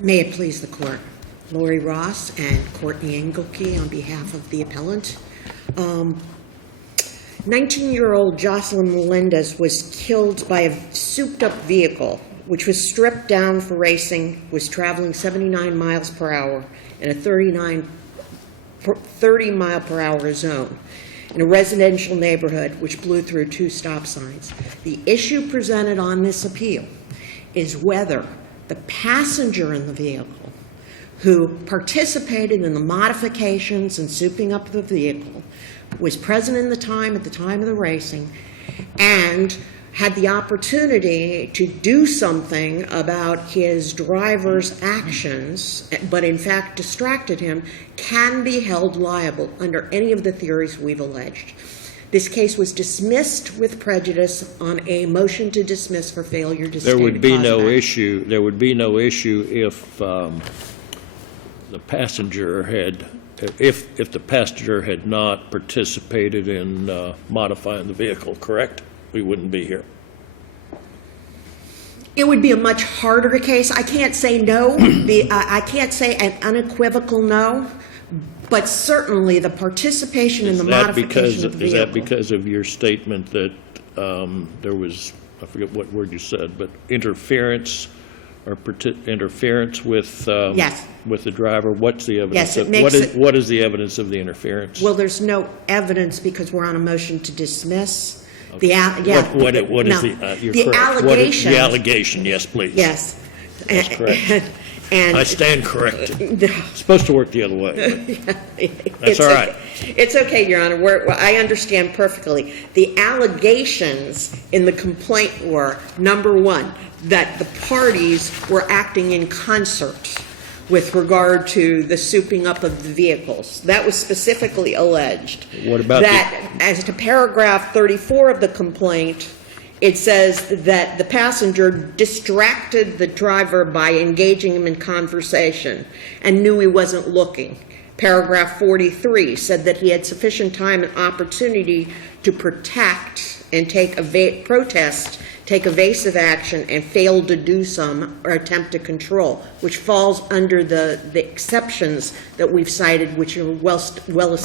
May it please the court. Lori Ross and Courtney Engelke on behalf of the appellant. 19-year-old Yasmin Melendez was killed by a souped-up vehicle, which was stripped down for racing, was traveling 79 miles per hour in a 30-mile-per-hour zone in a residential neighborhood, which blew through 2 stop signs. The issue presented on this appeal is whether the passenger in the vehicle who participated in the modifications and souping up the vehicle was present at the time of the racing and had the opportunity to do something about his driver's actions, but in fact distracted him, can be held liable under any of the theories we've alleged. This case was dismissed with prejudice on a motion to dismiss for failure to state a cause of action. There would be no issue if the passenger had, if the passenger had not participated in modifying the vehicle, correct? We wouldn't be here. It would be a much harder case. I can't say no. I can't say an unequivocal no. But certainly the participation in the modification of the vehicle. Is that because of your statement that there was, I forget what word you said, but interference or interference with yes. with the driver? What's the evidence? Yes, what is the evidence of the interference? Well, there's no evidence because we're on a motion to dismiss. Okay. What is the allegation? The allegation, yes, please. Yes. That's correct. And I stand corrected. It's supposed to work the other way. That's all right. It's okay, Your Honor. I understand perfectly. The allegations in the complaint were, number one, that the parties were acting in concert with regard to the souping up of the vehicles. That was specifically alleged. What about that? As to paragraph 34 of the complaint, it says that the passenger distracted the driver by engaging him in conversation and knew he wasn't looking. Paragraph 43 said that he had sufficient time and opportunity to protect and take evasive action and failed to do some or attempt to control, which falls under the exceptions that we've cited, which are well established.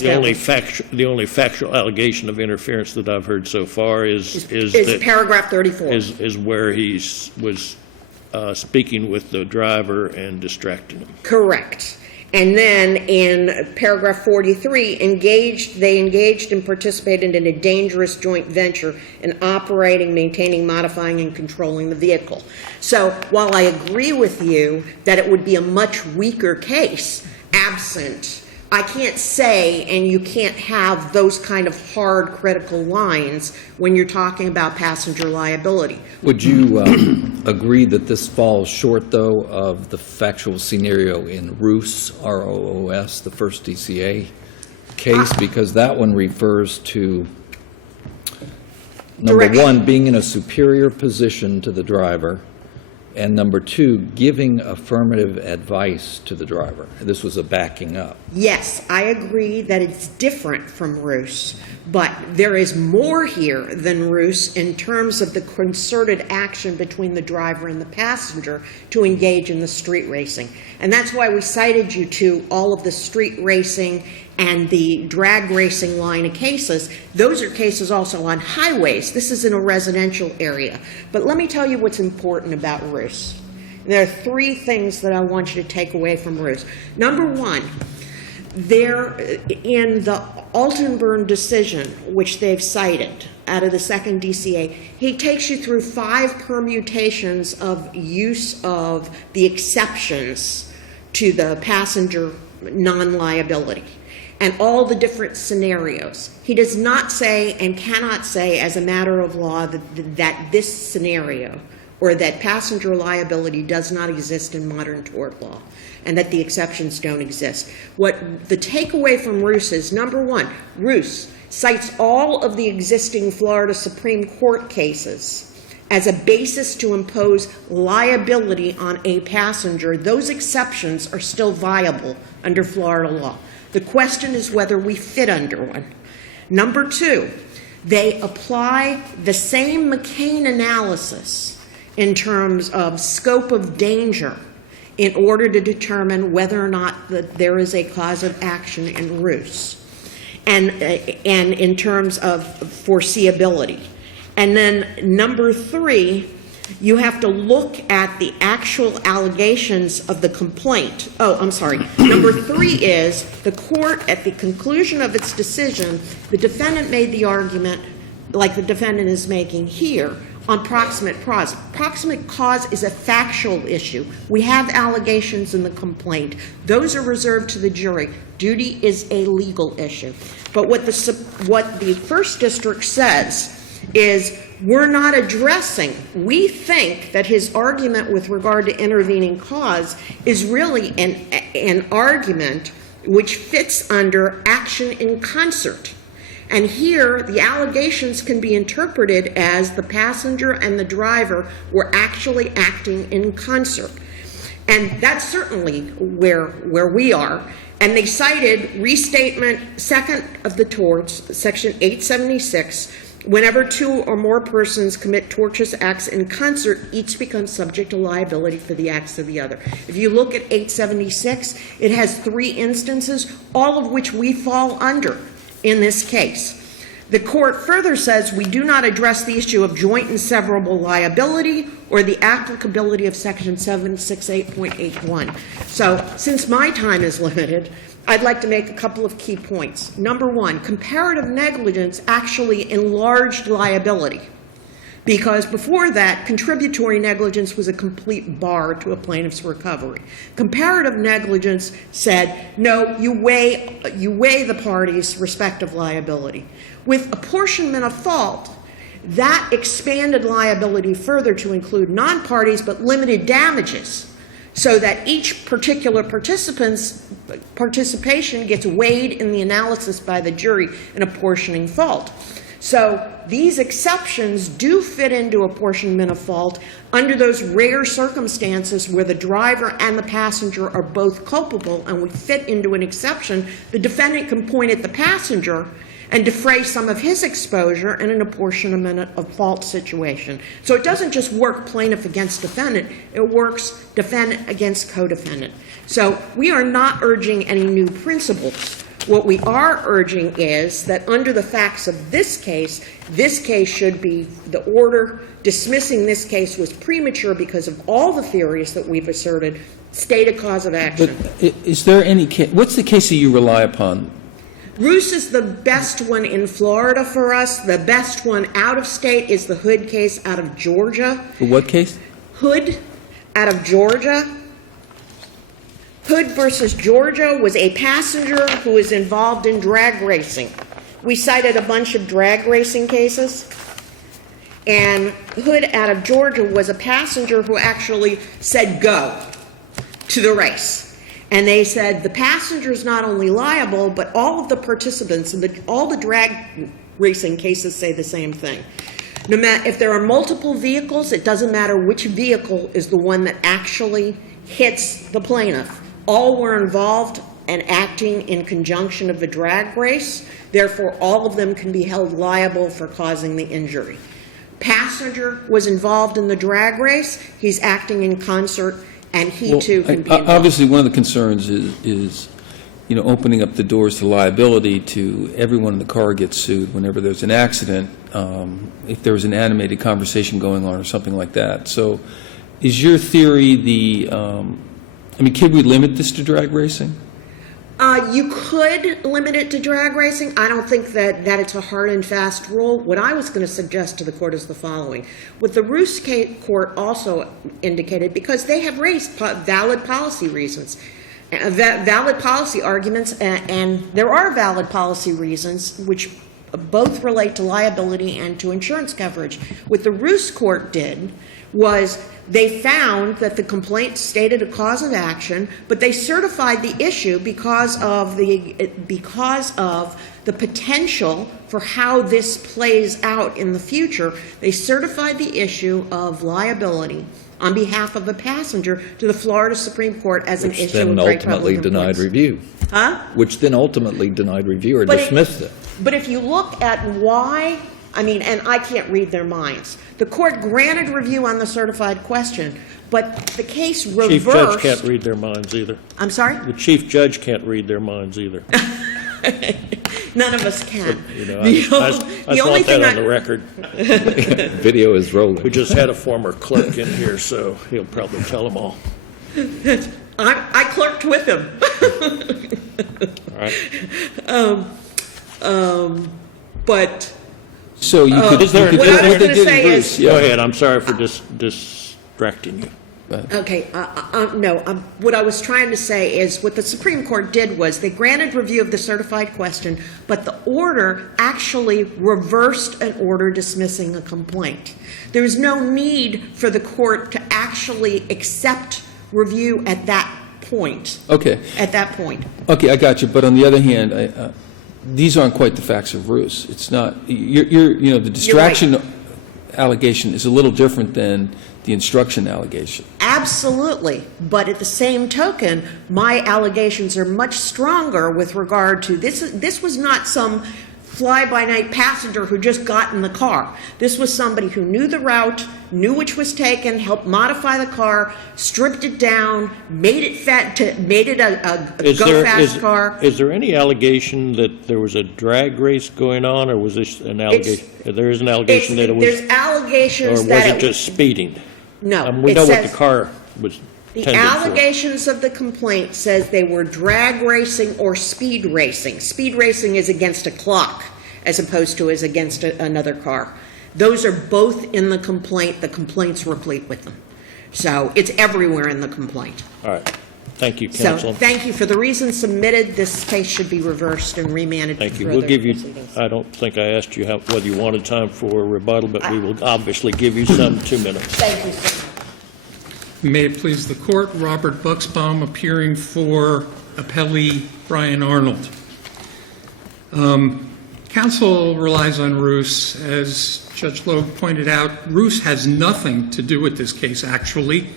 The only factual allegation of interference that I've heard so far is paragraph 34. Is where he was speaking with the driver and distracting him. Correct. And then in paragraph 43, they engaged and participated in a dangerous joint venture in operating, maintaining, modifying, and controlling the vehicle. So while I agree with you that it would be a much weaker case absent, I can't say, and you can't have those kind of hard critical lines when you're talking about passenger liability. Would you agree that this falls short, though, of the factual scenario in Roos, R-O-O-S, the first DCA case? Because that one refers to, number one, being in a superior position to the driver, and number two, giving affirmative advice to the driver. This was a backing up. Yes, I agree that it's different from Roos, but there is more here than Roos in terms of the concerted action between the driver and the passenger to engage in the street racing. And that's why we cited you to all of the street racing and the drag racing line of cases. Those are cases also on highways. This is in a residential area. But let me tell you what's important about Roos. There are 3 things that I want you to take away from Roos. Number one, there in the Altenburn decision, which they've cited out of the second DCA, he takes you through 5 permutations of use of the exceptions to the passenger non-liability and all the different scenarios. He does not say and cannot say as a matter of law that this scenario or that passenger liability does not exist in modern tort law and that the exceptions don't exist. What the takeaway from Roos is, number one, Roos cites all of the existing Florida Supreme Court cases as a basis to impose liability on a passenger. Those exceptions are still viable under Florida law. The question is whether we fit under one. Number two, they apply the same McCain analysis in terms of scope of danger in order to determine whether or not there is a cause of action in ruse, and in terms of foreseeability. And then number 3, you have to look at the actual allegations of the complaint. Oh, I'm sorry. Number 3 is the court, at the conclusion of its decision, the defendant made the argument, like the defendant is making here, on proximate cause. Proximate cause is a factual issue. We have allegations in the complaint. Those are reserved to the jury. Duty is a legal issue. But what the First District says is, we're not addressing, we think that his argument with regard to intervening cause is really an argument which fits under action in concert. And here, the allegations can be interpreted as the passenger and the driver were actually acting in concert. And that's certainly where we are. And they cited Restatement 2nd of the Torts, Section 876, whenever 2 or more persons commit tortious acts in concert, each becomes subject to liability for the acts of the other. If you look at 876, it has 3 instances, all of which we fall under in this case. The court further says we do not address the issue of joint and severable liability or the applicability of Section 768.81. So, since my time is limited, I'd like to make a couple of key points. Number 1, comparative negligence actually enlarged liability, because before that, contributory negligence was a complete bar to a plaintiff's recovery. Comparative negligence said, no, you weigh the parties' respective liability. With apportionment of fault, that expanded liability further to include non-parties but limited damages, so that each particular participant's participation gets weighed in the analysis by the jury in apportioning fault. So these exceptions do fit into apportionment of fault under those rare circumstances where the driver and the passenger are both culpable and would fit into an exception. The defendant can point at the passenger and defray some of his exposure in an apportionment of fault situation. So it doesn't just work plaintiff against defendant, it works defendant against co-defendant. So we are not urging any new principles. What we are urging is that under the facts of this case should be, the order dismissing this case was premature because of all the theories that we've asserted, state a cause of action. But is there any case, what's the case that you rely upon? Roos is the best one in Florida for us. The best one out of state is the Hood case out of Georgia. The what case? Hood out of Georgia. Hood versus Georgia was a passenger who was involved in drag racing. We cited a bunch of drag racing cases. And Hood out of Georgia was a passenger who actually said go to the race. And they said the passenger is not only liable, but all of the participants, and all the drag racing cases say the same thing. No matter if there are multiple vehicles, it doesn't matter which vehicle is the one that actually hits the plaintiff. All were involved and acting in conjunction of the drag race. Therefore, all of them can be held liable for causing the injury. Passenger was involved in the drag race. He's acting in concert, and he too can be involved. Obviously, one of the concerns is opening up the doors to liability to everyone in the car gets sued whenever there's an accident, if there was an animated conversation going on or something like that. So is your theory could we limit this to drag racing? You could limit it to drag racing. I don't think that it's a hard and fast rule. What I was going to suggest to the court is the following. What the Roos court also indicated, because they have raised valid policy reasons, valid policy arguments, and there are valid policy reasons which both relate to liability and to insurance coverage. What the Roos court did was they found that the complaint stated a cause of action, but they certified the issue because of the potential for how this plays out in the future. They certified the issue of liability on behalf of the passenger to the Florida Supreme Court as an issue of great public importance. Which then ultimately denied review. Huh? Which then ultimately denied review or dismissed it. But if you look at why I mean, and I can't read their minds. The court granted review on the certified question, but the case reversed. Chief judge can't read their minds either. I'm sorry? The chief judge can't read their minds either. None of us can. You know, I just want that on the record. Video is rolling. We just had a former clerk in here, so he'll probably tell them all. I clerked with him. All right. But So you could, Is there- you what could I do was what they gonna did in say Bruce, is- yeah. Go ahead, I'm sorry for distracting you. okay, no. What I was trying to say is what the Supreme Court did was they granted review of the certified question, but the order actually reversed an order dismissing a complaint. There is no need for the court to actually accept review at that point. Okay. At that point. Okay, I got you, but on the other hand, these aren't quite the facts of Roos. It's not, you know, the distraction allegation is a little different than the instruction allegation. Absolutely, but at the same token, my allegations are much stronger with regard to this. This was not some fly-by-night passenger who just got in the car. This was somebody who knew the route, knew which was taken, helped modify the car, stripped it down, made it a go-fast car. Is there any allegation that there was a drag race going on, or was this an allegation? There is an allegation that it was, There's allegations or was that it just speeding? No, We it know what says- the car was The tended for. allegations of the complaint says they were drag racing or speed racing. Speed racing is against a clock as opposed to as against another car. Those are both in the complaint. The complaint's replete with them. So it's everywhere in the complaint. All right. Thank you, So counsel. thank you. For the reasons submitted, this case should be reversed and remanded for Thank you. further We'll give you, proceedings. I don't think I asked you whether you wanted time for rebuttal, but we will obviously give you some 2 minutes. Thank you, sir. May it please the court, Robert Buxbaum appearing for appellee Brian Arnold. Counsel relies on Roos. As Judge Logue pointed out, Roos has nothing to do with this case, actually.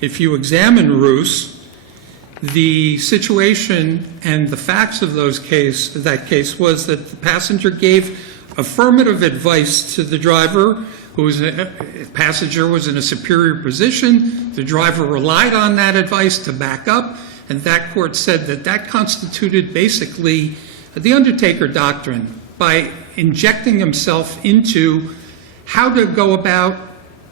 If you examine Roos, the situation and the facts of that case was that the passenger gave affirmative advice to the driver, passenger was in a superior position. The driver relied on that advice to back up, and that court said that that constituted basically the Undertaker doctrine by injecting himself into how to go about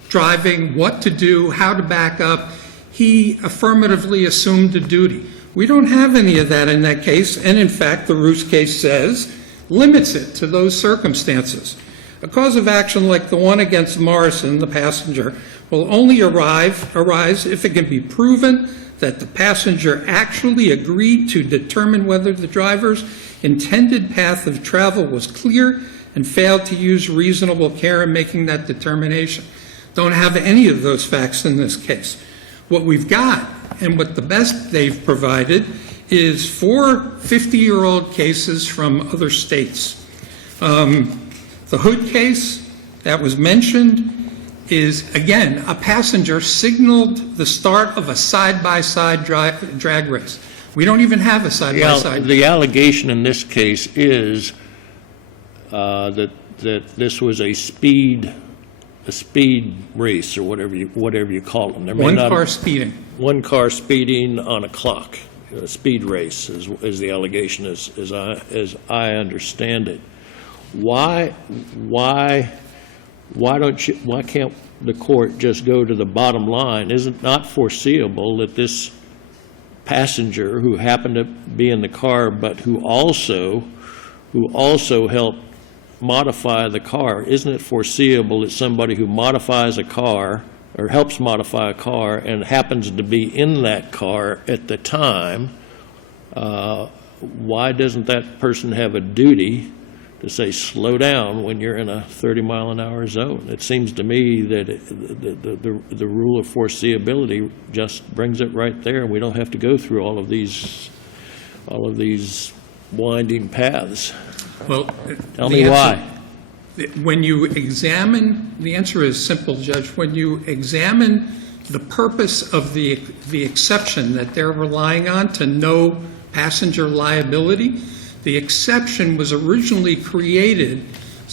driving, what to do, how to back up. He affirmatively assumed a duty. We don't have any of that in that case, and in fact, the Roos case says, limits it to those circumstances. A cause of action like the one against Morrison, the passenger, will only arise if it can be proven that the passenger actually agreed to determine whether the driver's intended path of travel was clear and failed to use reasonable care in making that determination. Don't have any of those facts in this case. What we've got, and what the best they've provided, is 4 50-year-old cases from other states. The Hood case that was mentioned is, again, a passenger signaled the start of a side-by-side drag race. We don't even have a side-by-side. The allegation in this case is that this was a speed race, or whatever you call them. There may One not car have- speeding. One car speeding on a clock. A speed race is the allegation, as I understand it. Why can't the court just go to the bottom line? Is it not foreseeable that this passenger who happened to be in the car, but who also helped modify the car, isn't it foreseeable that somebody who modifies a car or helps modify a car and happens to be in that car at the time, why doesn't that person have a duty to say, slow down when you're in a 30-mile-an-hour zone? It seems to me that the rule of foreseeability just brings it right there, and we don't have to go through all of these winding paths. Well, Tell the me answer- why. When you examine, the answer is simple, Judge. When you examine the purpose of the exception that they're relying on to no passenger liability, the exception was originally created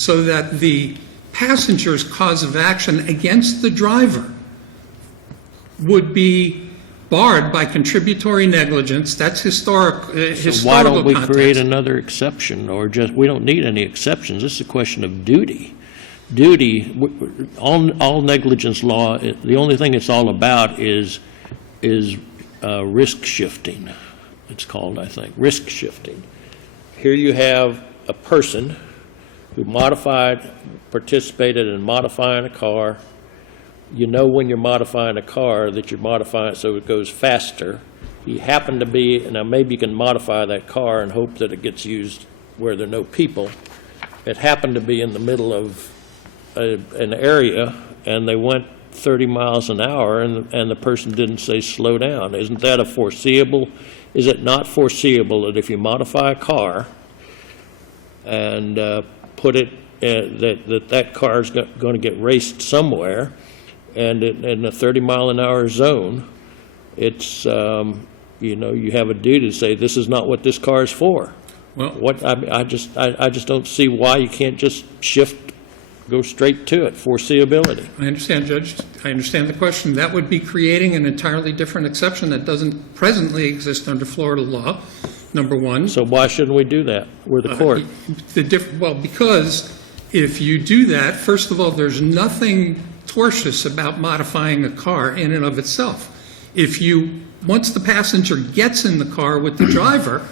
so that the passenger's cause of action against the driver would be barred by contributory negligence. That's historical So why don't we context. create another exception, or just, we don't need any exceptions, this is a question of duty. Duty, all negligence law, the only thing it's all about is risk shifting, it's called, I think, risk shifting. Here you have a person who participated in modifying a car. You know when you're modifying a car that you're modifying it so it goes faster. He happened to be, now maybe you can modify that car and hope that it gets used where there are no people. It happened to be in the middle of an area, and they went 30 miles an hour, and the person didn't say slow down. Isn't that a foreseeable? Is it not foreseeable that if you modify a car and put it, that car is going to get raced somewhere, and in a 30-mile-an-hour zone, it's, you have a duty to say, this is not what this car is for. Well, I just don't see why you can't just go straight to it, foreseeability. I understand, Judge. I understand the question. That would be creating an entirely different exception that doesn't presently exist under Florida law, number one. So why shouldn't we do that? We're the court. Well, because if you do that, first of all, there's nothing tortious about modifying a car in and of itself. Once the passenger gets in the car with the driver,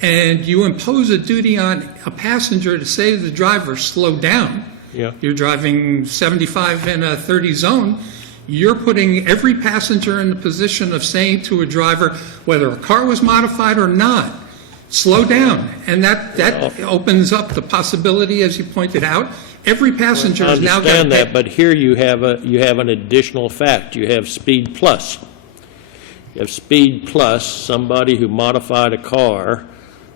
and you impose a duty on a passenger to say to the driver, slow down, Yeah. you're driving 75 in a 30 zone, you're putting every passenger in the position of saying to a driver, whether a car was modified or not, slow down. And that opens up the possibility, as you pointed out, every passenger I is now understand going that, but here you have an additional fact. You have speed plus. You have speed plus, somebody who modified a car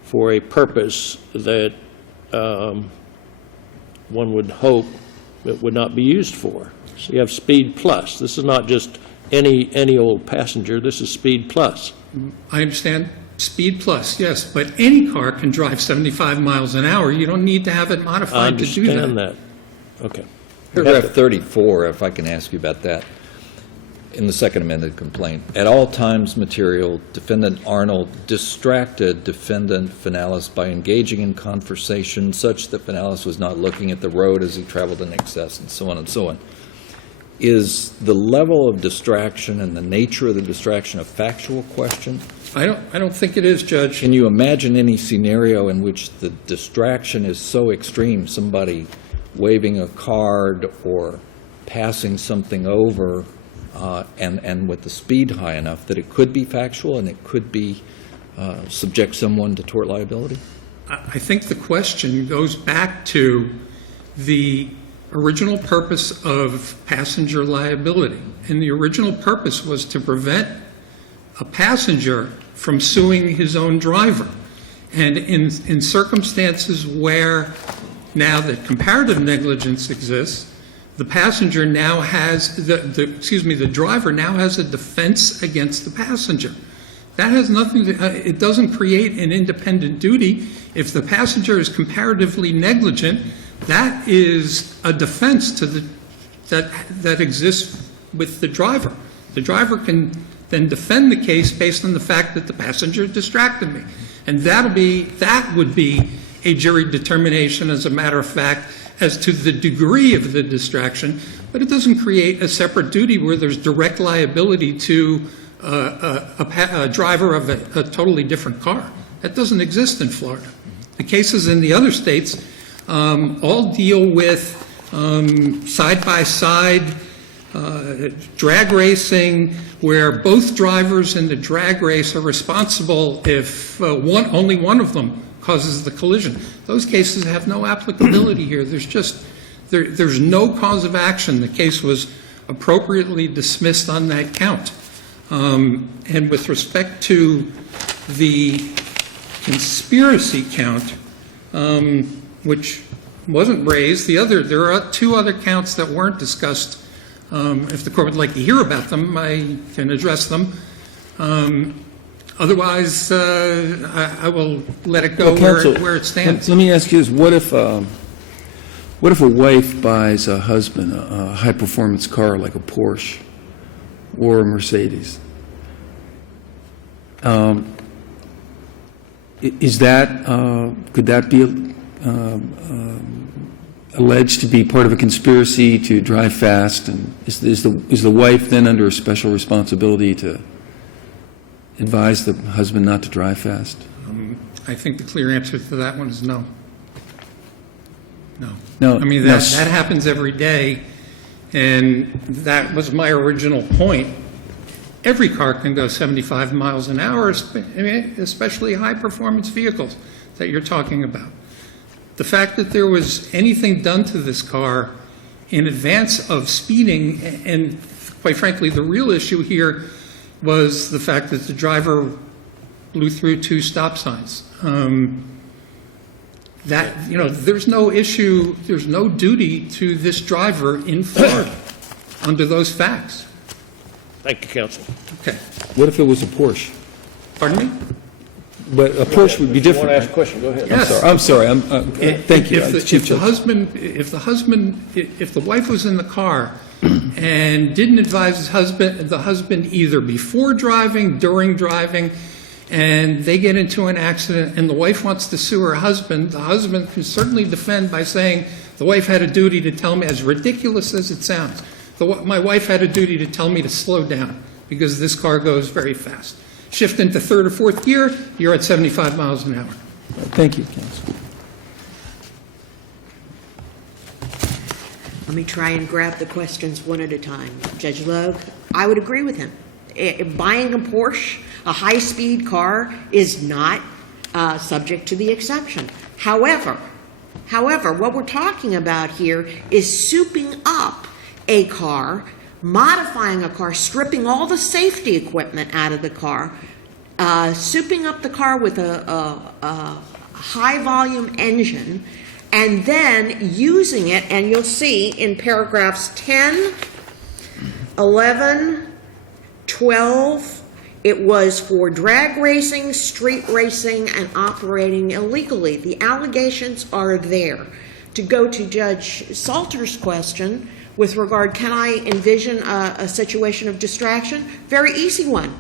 for a purpose that one would hope it would not be used for. So you have speed plus. This is not just any old passenger. This is speed plus. I understand speed plus, yes, but any car can drive 75 miles an hour. You don't need to have it I modified to do that. understand that. Okay. Paragraph 34, if I can ask you about that, in the second amended complaint. At all times material, Defendant Arnold distracted Defendant Finales by engaging in conversation such that Finales was not looking at the road as he traveled in excess, and so on and so on. Is the level of distraction and the nature of the distraction a factual question? I don't think it is, Judge. Can you imagine any scenario in which the distraction is so extreme, somebody waving a card or passing something over, and with the speed high enough that it could be factual and it could be subject someone to tort liability? I think the question goes back to the original purpose of passenger liability. And the original purpose was to prevent a passenger from suing his own driver. And in circumstances where now that comparative negligence exists, the passenger now has, the driver now has a defense against the passenger. That has nothing to, it doesn't create an independent duty. If the passenger is comparatively negligent, that is a defense to that exists with the driver. The driver can then defend the case based on the fact that the passenger distracted me. And that would be a jury determination, as a matter of fact, as to the degree of the distraction, but it doesn't create a separate duty where there's direct liability to a driver of a totally different car. That doesn't exist in Florida. The cases in the other states all deal with side-by-side drag racing, where both drivers in the drag race are responsible if only one of them causes the collision. Those cases have no applicability here. There's no cause of action. The case was appropriately dismissed on that count. And with respect to the conspiracy count, which wasn't raised, there are two other counts that weren't discussed. If the court would like to hear about them, I can address them. Otherwise, I will let it go Well, counsel, where it stands. Let me ask you this. What if What if a wife buys a husband a high-performance car like a Porsche or a Mercedes? Is that, could that be alleged to be part of a conspiracy to drive fast? And is the wife then under a special responsibility to advise the husband not to drive fast? I think the clear answer to that one is no. No. No, I mean, no, that happens every day, and that was my original point. Every car can go 75 miles an hour, especially high-performance vehicles that you're talking about. The fact that there was anything done to this car in advance of speeding, and quite frankly, the real issue here was the fact that the driver blew through 2 stop signs. There's no issue, there's no duty to this driver in Florida under those facts. Thank you, counsel. Okay. What if it was a Porsche? Pardon me? But a Porsche would be If you want different. to ask a question, go ahead. Yes. I'm sorry, thank you. If the wife was in the car and didn't advise the husband either before driving, during driving, and they get into an accident and the wife wants to sue her husband, the husband can certainly defend by saying, the wife had a duty to tell me, as ridiculous as it sounds, my wife had a duty to tell me to slow down because this car goes very fast. Shift into 3rd or 4th gear, you're at 75 miles an hour. Thank you, counsel. Let me try and grab the questions one at a time. Judge Logue, I would agree with him. Buying a Porsche, a high-speed car, is not subject to the exception. However, what we're talking about here is souping up a car, modifying a car, stripping all the safety equipment out of the car, souping up the car with a high-volume engine, and then using it, and you'll see in paragraphs 10, 11, 12, it was for drag racing, street racing, and operating illegally. The allegations are there. To go to Judge Salter's question with regard, can I envision a situation of distraction? Very easy one.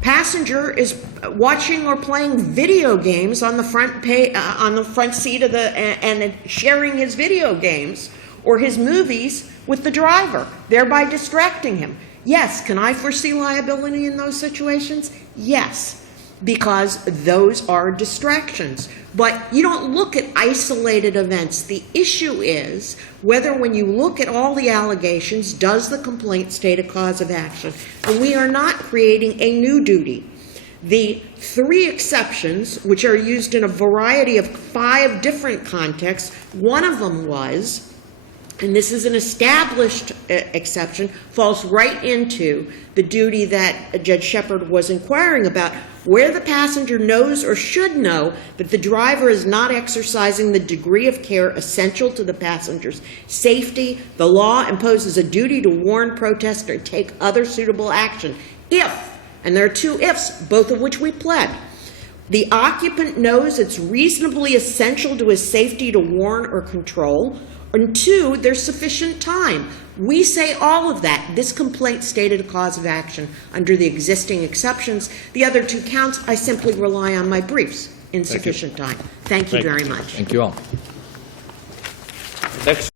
Passenger is watching or playing video games on the front seat of and sharing his video games or his movies with the driver, thereby distracting him. Yes, can I foresee liability in those situations? Yes, because those are distractions. But you don't look at isolated events. The issue is whether when you look at all the allegations, does the complaint state a cause of action? And we are not creating a new duty. The 3 exceptions, which are used in a variety of 5 different contexts, one of them was, and this is an established exception, falls right into the duty that Judge Shepard was inquiring about, where the passenger knows or should know that the driver is not exercising the degree of care essential to the passenger's safety. The law imposes a duty to warn, protest, or take other suitable action if, and there are 2 ifs, both of which we pled, the occupant knows it's reasonably essential to his safety to warn or control, and 2, there's sufficient time. We say all of that. This complaint stated a cause of action under the existing exceptions. The other 2 counts, I simply rely on my briefs. Insufficient time. Thank you very much. Thank you all. Next.